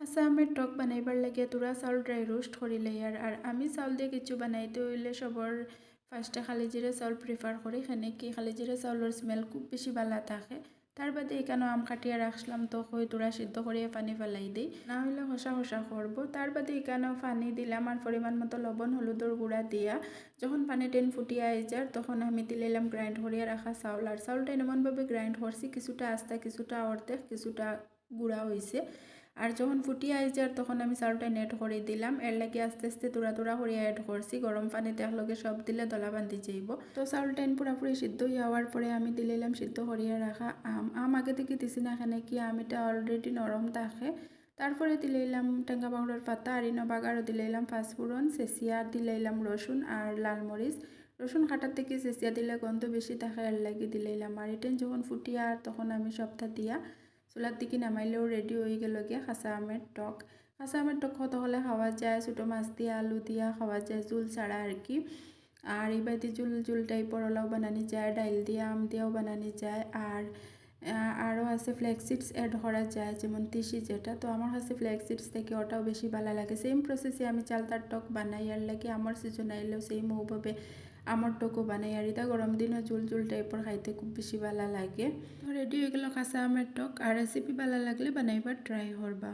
আচ্ছা আমি টক বানাইবার লাগে তোরা চাউল ড্রাই রোস্ট করি লেয়ার আর আমি চাউল দিয়ে কিছু বানাইতে হইলে সবর ফার্স্টে খালি জিরে চাউল প্রিফার করি এখানে কি খালি জিরে চাউলের স্মেল খুব বেশি ভালো থাকে তার বাদে এখানে আম কাটিয়ে রাখলাম তো হই তোরা সিদ্ধ করিয়ে পানি ফেলাই দিই না হইলে হসা হসা করবো তার বাদে এখানেও পানি দিলাম আর পরিমাণ মতো লবণ হলুদের গুঁড়া দিয়া যখন পানি টেন ফুটিয়ে আইজার তখন আমি দিলাম গ্রাইন্ড করিয়ে রাখা চাউল আর চাউলটা এমনভাবে গ্রাইন্ড করছি কিছুটা আস্তা কিছুটা অর্ধেক কিছুটা গুঁড়া হয়েছে আর যখন ফুটিয়ে আইজার তখন আমি চাউলটা নেট করে দিলাম এর লাগে আস্তে আস্তে তোরা তোরা করে অ্যাড করছি গরম পানিতে একলগে সব দিলে দলা বান্ধি যাইব তো চাউলটা পুরাপুরি সিদ্ধ হওয়ার পরে আমি দিলাম সিদ্ধ করিয়ে রাখা আম আগে থেকে দিছি না এখানে কি আমিটা অলরেডি নরম থাকে তারপরে দিলাম টেঙ্গা পাউডার পাতা আর ইনো বাগারও দিলাম পাঁচফোড়ন চেঁচিয়া দিলাম রসুন আর লাল মরিচ রসুন কাটার থেকে চেঁচিয়া দিলে গন্ধ বেশি থাকে এর লাগে দিলাম আর এটা যখন ফুটিয়া তখন আমি সবটা দিয়া চুলার দিকে নামাইলেও রেডি হয়ে গেল গিয়া কাঁচা আমের টক কাঁচা আমের টক কত হলে খাওয়া যায় ছোটো মাছ দিয়া আলু দিয়া খাওয়া যায় জুল ছাড়া আর কি আর এইবারে জুল জুল টাইপর ওলাও বানানি যায় ডাইল দিয়া আম দিয়েও বানানি যায় আর আরও আছে ফ্ল্যাক্স সিডস অ্যাড করা যায় যেমন তিসি যেটা তো আমার কাছে ফ্ল্যাক্স সিডস থেকে ওটাও বেশি ভালো লাগে সেম প্রসেসে আমি চালতার টক বানাই আর লাগে আমার সিজন আইলেও সেই মৌভাবে আমার টকও বানাই আর এটা গরম দিনও জুল জুল টাইপর খাইতে খুব বেশি ভালো লাগে রেডি হয়ে গেল কাঁচা আমের টক আর রেসিপি ভালো লাগলে বানাইবার ট্রাই করবা।